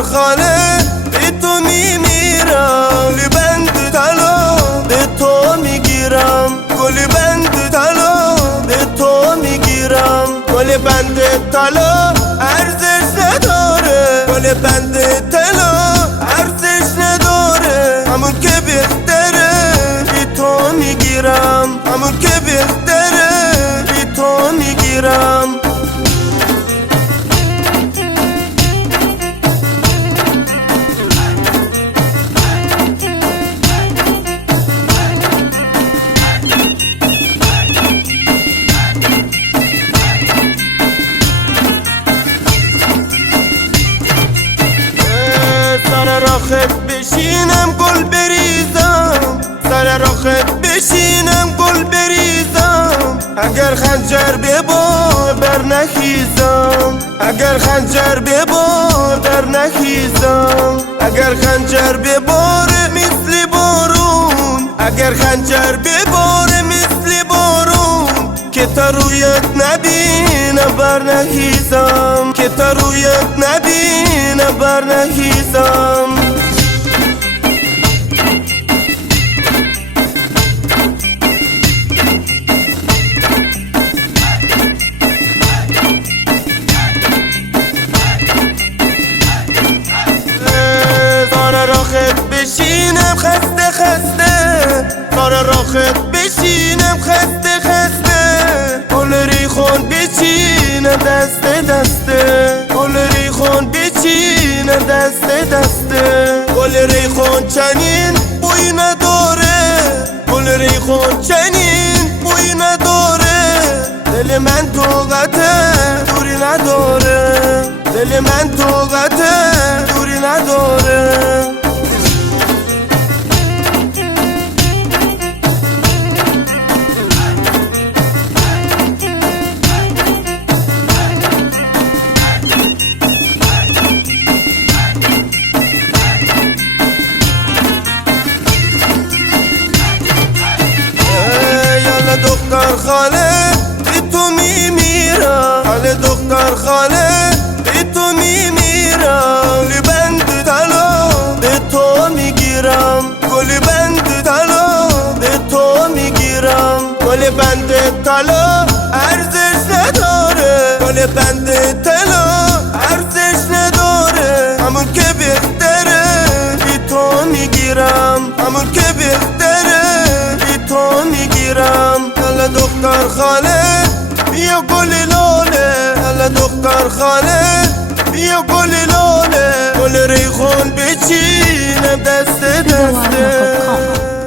دختر خاله به تو میمیرم، گل بند طلا به تو میگیرم، گل بند طلا به تو میگیرم. گل بند طلا ارزش نداره، گل بند طلا ارزش نداره. همون که بهتره بی تو میگیرم، همون که بهتره بی تو میگیرم. سر راخت بشینم گل بریزم، سر راخت بشینم گل بریزم. اگر خنجر به بار بر نخیزم، اگر خنجر به بار بر نخیزم. اگر خنجر به بار مثل بارون، اگر خنجر به بار مثل بارون. که تا رویت نبینم بر نخیزم، که تا رویت نبینم بر نخیزم. سر راخت بشینم خسته خسته، سر راخت بشینم خسته خسته. گل ریخون بچینم دست دسته، گل ریخون بچینم دست دسته. گل ریخون چنین بوی نداره، گل ریخون چنین بوی نداره. دل من طاقته دوری نداره، دل من طاقته دوری نداره. دختر خاله به تو میمیرم، حال دختر خاله به تو میمیرم. گل بند طلا به تو میگیرم، گل بند طلا به تو میگیرم. گل بند طلا ارزش نداره، گل بند طلا ارزش نداره. همون که بهتره بی تو میگیرم، همون که بهتره بی تو میگیرم. هلا دختر خاله بیا گل لاله، هلا دختر خاله بیا گل لاله. گل ریخون بچینم دست دسته.